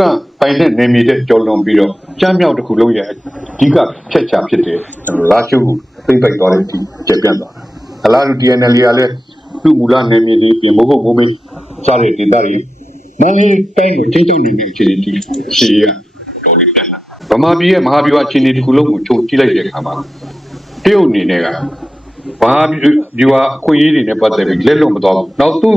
ကပိုင်တဲ့နေမြေတဲ့ကြော်လွန်ပြီးတော့ကြမ်းမြောက်တစ်ခုလုံးရဲ့အဓိကချက်ချဖြစ်တယ်ကျွန်တော်လာရှုပ်ကိုသိမ့်ပိုက်သွားတဲ့အထိကျပြန့်သွားတာအလားတူ TNL ကလည်းသူ့မူလနေမြေတွေပြင်မိုးကုတ်မိုးမိတ်စတဲ့ဒေသတွေမန္တလေးတိုင်းကိုချင်းချောင်းနေတဲ့အခြေအနေတွေရှိရတော်လေးပြန်လာဗမာပြည်ရဲ့မဟာဗျူဟာအခြေအနေတစ်ခုလုံးကိုချုပ်ကြည့်လိုက်တဲ့အခါမှာတရုတ်အနေနဲ့ကဘာဒီဟာခွင့်ရေးတွေနဲ့ပတ်သက်ပြီးလက်လွန်မသွားဘူး။နောက်သူ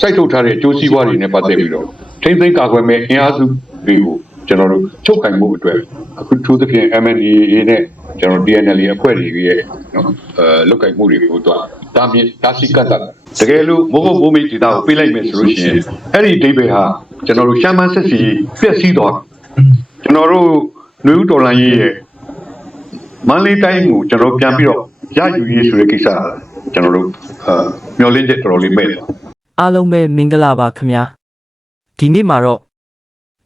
စိုက်ထုတ်ထားတဲ့အကျိုးစီးပွားတွေနဲ့ပတ်သက်ပြီးတော့ ထိမ့်သိမ်းကာကွယ်မဲ့အင်အားစုတွေကိုကျွန်တော်တို့ချုပ်ကင်မှုအတွက်အခုထူးသဖြင့် MNDAA နဲ့ကျွန်တော် DNL အဖွဲ့တွေရဲ့နော်အဲလုတ်ကင်မှုတွေကိုတော့တာမြင့်တာစီကတ်တာတကယ်လို့မိုးကုတ်မိုးမိတ်ဒေတာကိုပြေးလိုက်မယ်ဆိုလို့ရှိရင်အဲ့ဒီဒိဗေဟာကျွန်တော်တို့ရှမ်းမန်းဆက်စီပြည့်စည်သွားကျွန်တော်တို့နှွေဦးတော်လန်ရေးရဲ့မန္တလေးတိုင်းကိုကျွန်တော်ပြန်ပြီးတော့ရယူရေးဆိုတဲ့ကိစ္စကျွန်တော်တို့အာမျောလင်းချက်တော်တော်လေးမဲ့တယ်အားလုံးပဲမင်္ဂလာပါခင်ဗျာ ဒီနေ့မှာတော့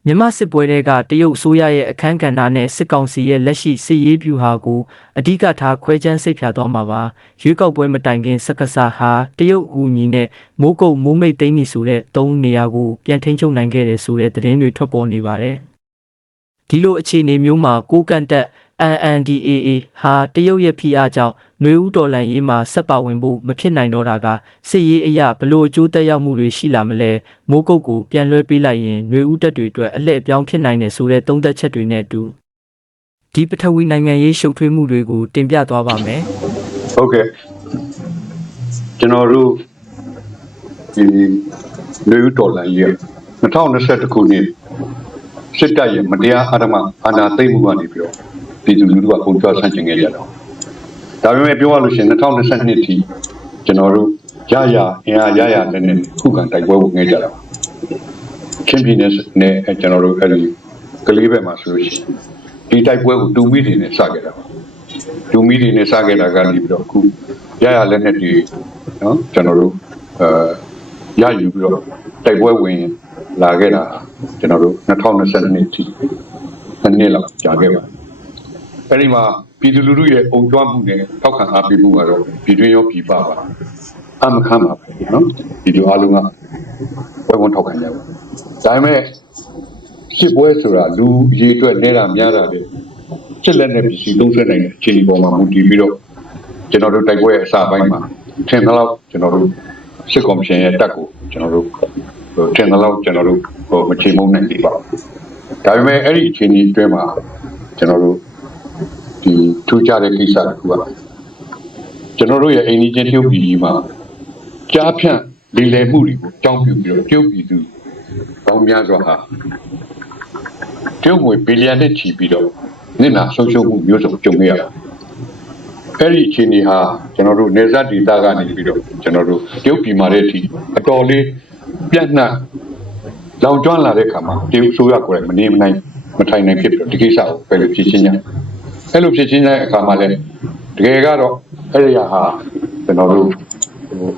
မြန်မာစစ်ပွဲတွေကတရုတ်အစိုးရရဲ့အခမ်းကဏ္ဍနဲ့စစ်ကောင်စီရဲ့လက်ရှိစစ်ရေးဗျူဟာကိုအဓိကထားခွဲခြမ်းစိတ်ဖြာသွားမှာပါရွေးကောက်ပွဲမတိုင်ခင်စက္ကစဟာတရုတ်အကူအညီနဲ့မိုးကုတ်မိုးမိတ်သိမ်းနေဆိုတဲ့သုံးနေရာကိုပြန်ထိန်းချုပ်နိုင်ခဲ့တယ်ဆိုတဲ့သတင်းတွေထွက်ပေါ်နေပါတယ်ဒီလိုအခြေအနေမျိုးမှာကိုကန့်တက် NNDAA ဟာတရုတ်ရဲ့ဖိအားကြောင့် နှွေဦးတော်လန်ရေးမှာဆက်ပါဝင်ဖို့မဖြစ်နိုင်တော့တာကစစ်ရေးအရာဘလို့အကျိုးသက်ရောက်မှုတွေရှိလာမလဲမိုးကုတ်ကိုပြန်လွှဲပေးလိုက်ရင်နှွေဦးတက်တွေအတွက်အလှည့်အပြောင်းဖြစ်နိုင်တယ်ဆိုတဲ့သုံးသက်ချက်တွေနဲ့အတူဒီပထဝီနိုင်ငံရေးရှုပ်ထွေးမှုတွေကိုတင်ပြသွားပါမယ်ဟုတ်ကဲ့ကျွန်တော်တို့ဒီလူဦးတော်လှန်ရေး2021ခုနှစ်စစ်တပ်ရဲ့မတရားအဓမ္မအာဏာသိမ်းမှုကနေပြီးတော့ပြည်သူလူထုကပုံပြဆန့်ကျင်ခဲ့ကြတော့ ဒါပေမဲ့ပြောရလို့ရှိရင်2022ထိကျွန်တော်တို့ရရအင်အားရရလည်းနဲ့ခုခံတိုက်ပွဲဝင်ခဲ့ကြတာချင်းပြည်နယ်နဲ့ကျွန်တော်တို့အဲ့ဒီကလေးဘက်မှာဆိုလို့ရှိရင်ဒီတိုက်ပွဲကိုတူမီတွေနဲ့စခဲ့တာပါဒူမီတွေနဲ့စခဲ့တာကနေပြီးတော့အခုရရလက်နဲ့ဒီနော်ကျွန်တော်တို့အဲရယူပြီးတော့တိုက်ပွဲဝင်လာခဲ့တာကျွန်တော်တို့2022နှစ်ထိနှစ်နှစ်လောက်ကြာခဲ့ပါတယ် အဲဒီမှာပြည်သူလူထုရဲ့အုံကြွမှုနဲ့ထောက်ခံအားပေးမှုကတော့ပြည်တွင်းရောပြည်ပပါအမခံပါပဲနော်ဒီလိုအားလုံးကဝိုင်းဝန်းထောက်ခံကြပါဒါပေမဲ့စစ်ပွဲဆိုတာလူရေအတွက်နေတာများတာတဲ့စစ်လက်နဲ့ပစ္စည်းသုံးဆွဲနိုင်တဲ့အခြေအနေပေါ်မှာမူတည်ပြီးတော့ကျွန်တော်တို့တိုက်ပွဲရဲ့အစပိုင်းမှာထင်သလောက်ကျွန်တော်တို့စစ်ကော်မရှင်ရဲ့တက်ကိုကျွန်တော်တို့ဟိုထင်သလောက်ကျွန်တော်တို့ဟိုမချေမုန်းနိုင်သေးပါဘူး။ဒါပေမဲ့အဲ့ဒီအခြေအနေအတွင်းမှာကျွန်တော်တို့ ဒီထူးခြားတဲ့ကိစ္စတစ်ခုကကျွန်တော်တို့ရဲ့အိန္ဒိချင်းတရုတ်ပြည်ကြီးမှာကြားဖြန့်လေလည်မှုတွေကိုတောင်းပြပြီးတော့တရုတ်ပြည်သူပေါင်းများစွာဟာတရုတ်ငွေဘီလီယံနဲ့ချီပြီးတော့နစ်နာဆုံးရှုံးမှုမျိုးစုံကြုံခဲ့ရတာအဲ့ဒီအခြေအနေဟာကျွန်တော်တို့နေဇတ်ဒေတာကနေပြီးတော့ကျွန်တော်တို့တရုတ်ပြည်မှာတဲ့အထိအတော်လေးပြန့်နှံ့လောင်ကျွမ်းလာတဲ့အခါမှာတရုတ်အစိုးရကိုယ်တိုင်မနေမနိုင်မထိုင်နိုင်ဖြစ်ပြီးတော့ဒီကိစ္စကိုပဲလို့ဖြေရှင်းကြ အဲ့လိုဖြေရှင်းတဲ့အခါမှာလည်းတကယ်ကတော့အဲ့ဒီဟာကျွန်တော်တို့ဟို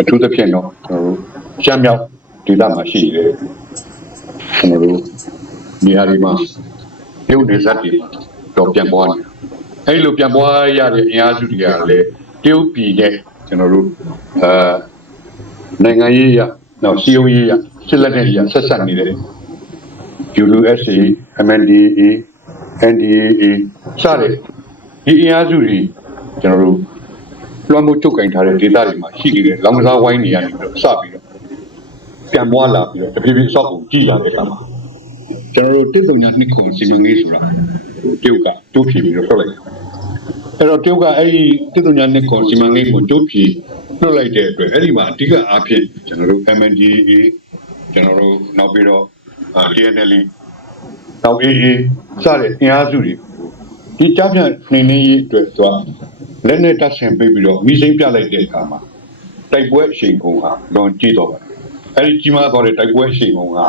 အထူးသဖြင့်တော့ကျွန်တော်တို့ရှမ်းမြောက်ဒေသမှာရှိတယ်ကျွန်တော်တို့နေရာတွေမှာပြုတ်နေစက်တွေမှာတော့ပြန်ပွားနေအဲ့လိုပြန်ပွားရတဲ့အင်အားစုတွေကလည်းတရုတ်ပြည်နဲ့ကျွန်တော်တို့အဲနိုင်ငံရေးရနောက်စီယုံရေးရစစ်လက်နဲ့ရဆက်ဆက်နေတယ် ULSA MNDAA NDAA စတဲ့ဒီအင်အားစုတွေကျွန်တော်တို့လွှမ်းမိုးချုပ်ကင်ထားတဲ့ဒေသတွေမှာရှိနေတဲ့လောင်ကစားဝိုင်းတွေကနေပြီးတော့စပြီးတော့ပြန်ပွားလာပြီးတော့တဖြည်းဖြည်းစောက်ကိုကြည့်လာတဲ့အခါမှာကျွန်တော်တို့တစ်တုံညာနှစ်ခုစီမံကိန်းဆိုတာဟိုတရုတ်ကတိုးဖြည့်ပြီးတော့ထုတ်လိုက်တယ်အဲ့တော့တရုတ်ကအဲ့ဒီတစ်တုံညာနှစ်ခုစီမံကိန်းကိုတိုးဖြည့်လွှတ်လိုက်တဲ့အတွက်အဲ့ဒီမှာအဓိကအားဖြင့်ကျွန်တော်တို့ MNDAA ကျွန်တော်တို့နောက်ပြီးတော့အာ TNL နောက် AA စတဲ့အင်အားစုတွေဒီကြားပြန်နှိမ်နှင်းရေးအတွက်သွားလက်နဲ့တပ်ဆင်ပေးပြီးတော့မိစိမ့်ပြလိုက်တဲ့အခါမှာတိုက်ပွဲအချိန်ကုန်ဟာလွန်ကြည့်တော့ပါတယ်အဲ့ဒီကြီးမားသွားတဲ့တိုက်ပွဲအချိန်ကုန်ဟာ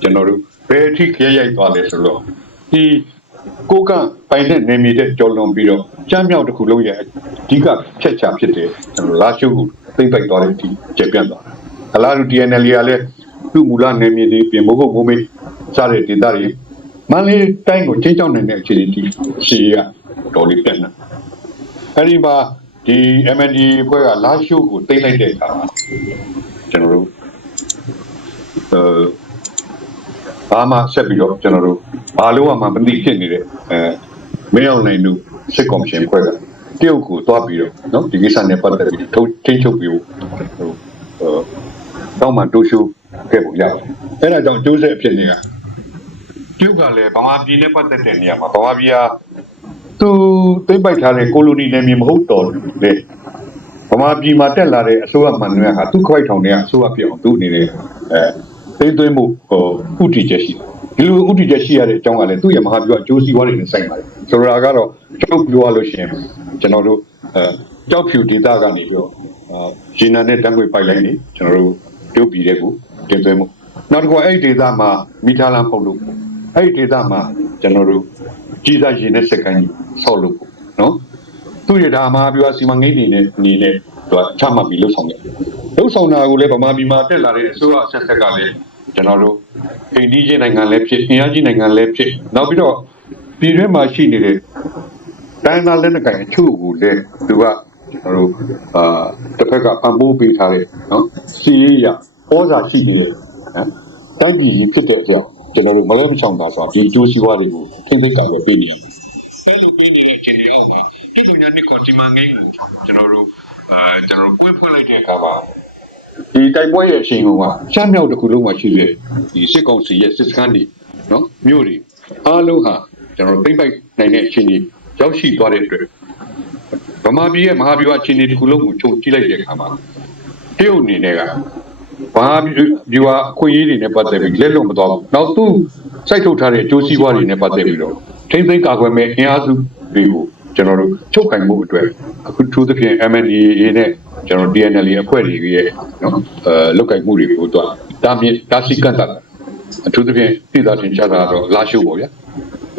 ကျွန်တော်တို့ဘယ်အထိခရရိုက်သွားလဲဆိုတော့ဒီကိုကပိုင်တဲ့နေမြေတဲ့ကြော်လွန်ပြီးတော့ကြမ်းမြောက်တစ်ခုလုံးရဲ့အဓိကချက်ချဖြစ်တယ်ကျွန်တော်လာရှုပ်ကိုသိမ့်ပိုက်သွားတဲ့အထိကျေပြန့်သွားတာအလားတူ DNL ကလည်းသူ့မူလနေမြေတွေပြင်မိုးကုတ်မိုးမိတ်စတဲ့ဒေသတွေ မန္တလေးတိုင်းကိုချင်းချောင်းနိုင်တဲ့အခြေအနေတိရှိရတော်လေးပြန့်နေအဲဒီမှာဒီ MND ဖွဲ့ကလာရှုပ်ကိုသိမ့်လိုက်တဲ့အခါမှာကျွန်တော်တို့အဲဘာမှဆက်ပြီးတော့ကျွန်တော်တို့ဘာလို့မှမသိဖြစ်နေတဲ့အဲမင်းအောင်နိုင်တို့စစ်ကော်မရှင်ဖွဲ့ကတရုတ်ကိုတွားပြီးတော့နော်ဒီကိစ္စနဲ့ပတ်သက်ပြီးထုတ်ထိန်းချုပ်ပြီးဟိုတောင်းမှတိုးရှုခဲ့ပုံရတယ်အဲ့ဒါကြောင့်ကျိုးဆက်အဖြစ်နေတာ တရုတ်ကလည်းဗမာပြည်နဲ့ပတ်သက်တဲ့နေရာမှာဗမာပြည်ဟာသူသိမ့်ပိုက်ထားတဲ့ကိုလိုနီနယ်မြေမဟုတ်တော့ဘူးလေဗမာပြည်မှာတက်လာတဲ့အစိုးရမှန်တွေဟာသူ့ခွိုက်ထောင်တွေကအစိုးရပြောင်းသူ့အနေနဲ့အဲသိသွင်းမှုဟိုဥတီချက်ရှိတယ်ဒီလိုဥတီချက်ရှိရတဲ့အကြောင်းကလည်းသူ့ရဲ့မဟာပြောအကျိုးစီးပွားတွေနဲ့ဆိုင်ပါတယ်ဆိုတော့ကတော့ကျောက်ပြောရလို့ရှိရင်ကျွန်တော်တို့အဲကျောက်ဖြူဒေတာကနေပြီးတော့ဂျီနာနဲ့တန်းခွေပိုက်လိုက်နေကျွန်တော်တို့ပြုတ်ပြည်တဲ့ကိုတင်သွင်းမှုနောက်တစ်ခုကအဲ့ဒီဒေတာမှာမိသားလမ်းပုတ်လို့ အဲ့ဒီဒေတာမှာကျွန်တော်တို့ကြီးစားရင်နဲ့စက္ကန့်ကြီးဆောက်လို့နော်သူရဒါမှာပြောစီမံကိန်းတွေနဲ့နေနဲ့သူကချမှတ်ပြီးလှုပ်ဆောင်တယ်လှုပ်ဆောင်တာကိုလည်းဗမာပြည်မှာတက်လာတဲ့အစိုးရအဆက်ဆက်ကလည်းကျွန်တော်တို့အိန္ဒိယနိုင်ငံလည်းဖြစ်အင်အားကြီးနိုင်ငံလည်းဖြစ်နောက်ပြီးတော့ပြည်တွင်းမှာရှိနေတဲ့တိုင်းသားလက်နက်ကိုင်အချို့ကိုလည်းသူကကျွန်တော်တို့အာတစ်ဖက်ကပံ့ပိုးပေးထားတဲ့နော်စီးရီးရဩဇာရှိနေတဲ့ဟမ်တိုင်းပြည်ကြီးဖြစ်တဲ့အကြောင်း ကျွန်တော်တို့မလဲမချောင်တာဆိုတော့ဒီကျိုးစီးပွားတွေကိုထိမ့်သိမ့်ကောက်ပဲပေးနေရမယ်ဖဲလို့ပေးနေတဲ့အခြေအနေအောက်မှာပြည်သူများနဲ့ကွန်တီမန်ဂိမ်းကိုကျွန်တော်တို့အဲကျွန်တော်တို့ကိုယ်ဖွင့်လိုက်တဲ့အခါမှာဒီတိုက်ပွဲရဲ့အချိန်ကရှမ်းမြောက်တစ်ခုလုံးမှာရှိတဲ့ဒီစစ်ကောင်စီရဲ့စစ်စခန်းတွေနော်မြို့တွေအားလုံးဟာကျွန်တော်တို့သိမ့်ပိုက်နိုင်တဲ့အခြေအနေရောက်ရှိသွားတဲ့အတွက်ဗမာပြည်ရဲ့မဟာဗျူဟာအခြေအနေတစ်ခုလုံးကိုချုပ်ကြည့်လိုက်တဲ့အခါမှာတရုတ်အနေနဲ့က ဘာဗျူဟာအခွင့်အရေးတွေနဲ့ပတ်သက်ပြီးလက်လွတ်မသွားဘူး။နောက်သူစိုက်ထုတ်ထားတဲ့အကျိုးစီးပွားတွေနဲ့ပတ်သက်ပြီးတော့ထိမ့်သိမ်းကာကွယ်မဲ့အင်အားစုတွေကိုကျွန်တော်တို့ချုပ်ကင်မှုအတွက်အခုထူးသဖြင့် MNDAA နဲ့ကျွန်တော် DNL အဖွဲ့တွေရဲ့နော်အဲလုတ်ကင်မှုတွေကိုတော့တာမြင့်တာစီကတ်တာအထူးသဖြင့်သိသာတင်ချတာတော့လာရှုပ်ပေါ့ဗျာ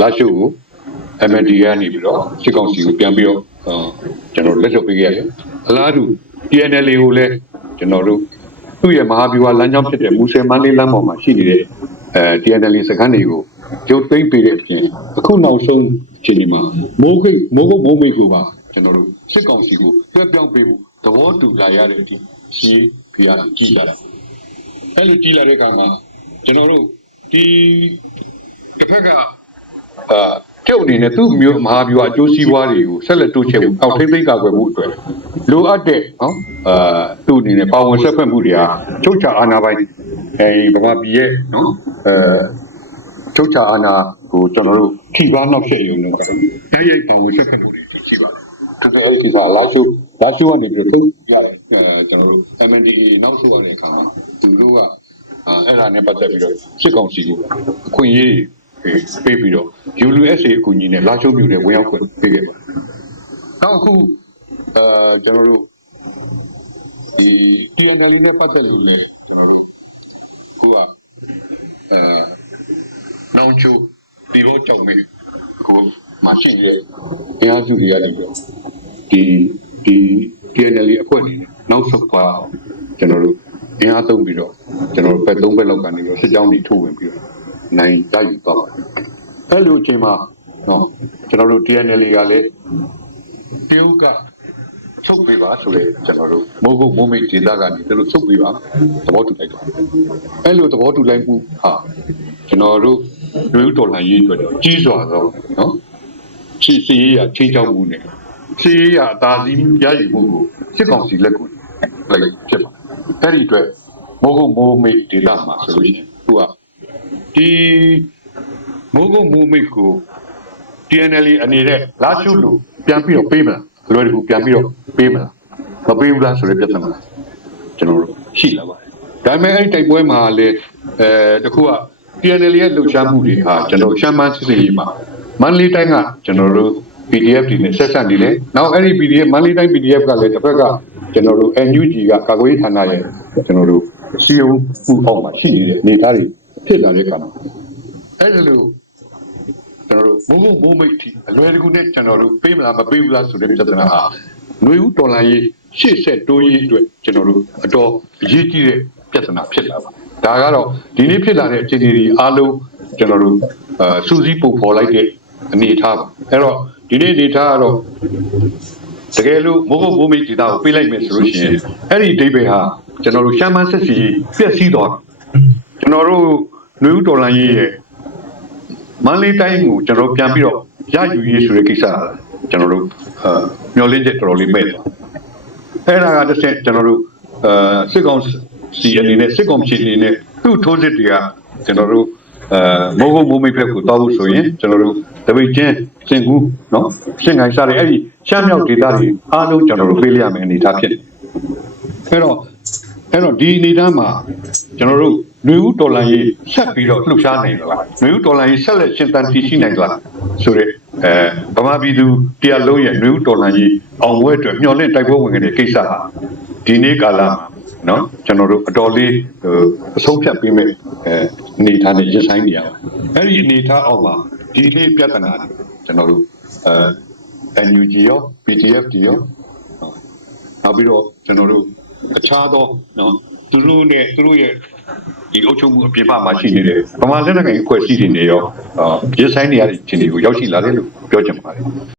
လာရှုပ်ကို MND ကနေပြီးတော့စစ်ကောင်စီကိုပြန်ပြီးတော့အာကျွန်တော်လက်လွတ်ပေးခဲ့ရတယ်အလားတူ TNL ကိုလည်းကျွန်တော်တို့ သူ့ရဲ့မဟာဗျူဟာလမ်းကြောင်းဖြစ်တဲ့မူဆယ်မန္တလေးလမ်းပေါ်မှာရှိနေတဲ့အဲ TNL စခန်းတွေကိုရုပ်သိမ်းပေးတဲ့အပြင်အခုနောက်ဆုံးအချိန်ဒီမှာမိုးခိတ်မိုးကုတ်မိုးမိတ်ကိုပါကျွန်တော်တို့စစ်ကောင်စီကိုပြပြောင်းပေးဖို့သဘောတူလာရတဲ့ဒီရှင်းပြရကြည့်ရတာအဲ့လိုကြည့်လာတဲ့အခါမှာကျွန်တော်တို့ဒီတစ်ဖက်ကအာ ကျုပ်အနေနဲ့သူ့မျိုးမဟာဗျူဟာအကျိုးစီးပွားတွေကိုဆက်လက်တိုးချဲ့ဖို့အောက်ထိပ်သိမ်းကာကွယ်ဖို့အတွက်လိုအပ်တဲ့နော်အာသူ့အနေနဲ့ပါဝင်ဆက်ဖက်မှုတွေဟာချုပ်ချာအာဏာပိုင်အဲဗမာပြည်ရဲ့နော်အဲချုပ်ချာအာဏာကိုကျွန်တော်တို့ထိပါနောက်ဆက်ရုံနဲ့တိုက်ရိုက်ပါဝင်ဆက်ဖက်မှုတွေရှိပါတယ်ဒါပေမဲ့အဲ့ဒီကိစ္စလာရှုလာရှုကနေပြီးတော့ထုတ်ရတယ်အဲကျွန်တော်တို့ MNDA နောက်ဆိုရတဲ့အခါမှာသူတို့ကအာအဲ့ဒါနဲ့ပတ်သက်ပြီးတော့စစ်ကောင်စီကိုအခွင့်အရေးတွေ ပေးပြီးတော့ ULSA အကူအညီနဲ့လာရှုမျိုးနဲ့ဝင်ရောက်ခွင့်ပေးခဲ့ပါတယ်။နောက်အခုအဲကျွန်တော်တို့ဒီ TNL နဲ့ပတ်သက်လို့လေဟိုကအဲနောက်ချိုဒီတော့ကြောက်မယ်ကိုမရှိတဲ့အားစုတွေရတယ်ပြောဒီဒီ TNL အဖွဲ့အနေနဲ့နောက်ဆက်သွားအောင်ကျွန်တော်တို့အင်အားသုံးပြီးတော့ကျွန်တော်တို့ဘက်သုံးဘက်လောက်ကနေပြီးတော့စစ်ကြောင်းတွေထိုးဝင်ပြီးတော့ နိုင်တိုက်ယူသွားပါတယ်အဲ့လိုအချိန်မှာနော်ကျွန်တော်တို့ TNL ကလည်းတရုတ်ကချုပ်ပေးပါဆိုလေကျွန်တော်တို့မိုးကုတ်မိုးမိတ်ဒေသကနေသူတို့ချုပ်ပေးပါသဘောတူလိုက်တော့အဲ့လိုသဘောတူလိုက်မှုဟာကျွန်တော်တို့လူဦးတော်လှန်ရေးအတွက်တော့ကြီးစွာသောနော်ချီစီရချင်းချောက်မှုနဲ့စီရအသာစီးရယူမှုကိုစစ်ကောင်စီလက်ကိုလိုက်ဖြစ်ပါအဲ့ဒီအတွက်မိုးကုတ်မိုးမိတ်ဒေသမှာဆိုလို့ရှိရင်သူက ဒီမိုးကုတ်မိုးမိတ်ကို TNL အနေနဲ့လာချုလို့ပြန်ပြီးတော့ပေးမလားလွယ်တကူပြန်ပြီးတော့ပေးမလားမပေးဘူးလားဆိုတဲ့ပြဿနာကျွန်တော်တို့ရှိလာပါတယ်ဒါပေမဲ့အဲ့ဒီတိုက်ပွဲမှာလည်းအဲတခုက TNL ရဲ့လှုပ်ရှားမှုတွေဟာကျွန်တော်ရှမ်းမန်းစစ်စစ်ရေးမှာမန္တလေးတိုင်းကကျွန်တော်တို့ PDF တွေနဲ့ဆက်ဆက်နေတယ်နောက်အဲ့ဒီ PDF မန္တလေးတိုင်း PDF ကလည်းတစ်ဖက်ကကျွန်တော်တို့ NUG ကကာကွယ်ရေးဌာနရဲ့ကျွန်တော်တို့စီယုံမှုအောက်မှာရှိနေတဲ့အနေအထားတွေ ဖြစ်လာတဲ့အခါမှာအဲ့ဒီလိုကျွန်တော်တို့မိုးမိုးမိုးမိတ်တီအလွယ်တကူနဲ့ကျွန်တော်တို့ပေးမလားမပေးဘူးလားဆိုတဲ့ပြဿနာဟာຫນွေဦးတော်လိုင်းရေးရှေ့ဆက်တိုးရေးအတွက်ကျွန်တော်တို့အတော်အရေးကြီးတဲ့ပြဿနာဖြစ်လာပါဒါကတော့ဒီနေ့ဖြစ်လာတဲ့အခြေအနေတွေအားလုံးကျွန်တော်တို့အာစူးစီးပုံဖော်လိုက်တဲ့အနေအထားပါအဲ့တော့ဒီနေ့အနေအထားကတော့တကယ်လို့မိုးကုတ်မိုးမိတ်ဒေတာကိုပေးလိုက်မယ်ဆိုလို့ရှိရင်အဲ့ဒီအဓိပ္ပာယ်ဟာကျွန်တော်တို့ရှမ်းမန်းဆက်စီပြည့်စည်သွားပြီကျွန်တော်တို့ လူဦးတော်လန်ရေးရဲ့မန္တလေးတိုင်းကိုကျွန်တော်ပြန်ပြီးတော့ရယူရေးဆိုတဲ့ကိစ္စကျွန်တော်တို့အာမျောလင်းချက်တော်တော်လေးမဲ့တယ်အဲ့ဒါကတစ်ချက်ကျွန်တော်တို့အာစစ်ကောင်စီအနေနဲ့စစ်ကောင်စီအနေနဲ့သူ့ထိုးစစ်တွေကကျွန်တော်တို့အဲမိုးကုတ်မိုးမိတ်ဖက်ကိုတောက်ဖို့ဆိုရင်ကျွန်တော်တို့တပိတ်ချင်းစင်ကူးနော်စင်ကိုင်းစားတဲ့အဲ့ဒီရှမ်းမြောက်ဒေသတွေအားလုံးကျွန်တော်တို့ပေးလိုက်ရမယ်အနေထားဖြစ်တယ်အဲ့တော့အဲ့တော့ဒီအနေထားမှာကျွန်တော်တို့ လူဦးဒေါ်လာရေးဆက်ပြီးတော့လှုပ်ရှားနိုင်သလားလူဦးဒေါ်လာရေးဆက်လက်ရှင်းတန်းတည်ရှိနိုင်သလားဆိုတဲ့အဲဗမာပြည်သူတရားလုံးရဲ့လူဦးဒေါ်လာရေးအောင်ပွဲအတွက်မျှော်လင့်တိုက်ပွဲဝင်နေတဲ့ကိစ္စဟာဒီနေ့ကာလမှာနော်ကျွန်တော်တို့အတော်လေးဟိုအဆုံးဖြတ်ပေးမဲ့အဲအနေထားနဲ့ရင်ဆိုင်နေရပါတယ်အဲ့ဒီအနေထားအောက်မှာဒီနေ့ပြဿနာတွေကျွန်တော်တို့အဲ NUG ရော PDF တွေရောနောက်ပြီးတော့ကျွန်တော်တို့အခြားသောနော်သူတို့နဲ့သူတို့ရဲ့ ဒီအုပ်ချုပ်မှုအပြစ်မှာရှိနေတဲ့ဗမာလက်နက်ကိုင်အဖွဲ့အစည်းတွေနဲ့ရောအာရဆိုင်နေရတဲ့အခြေအနေကိုရောက်ရှိလာတယ်လို့ပြောချင်ပါတယ်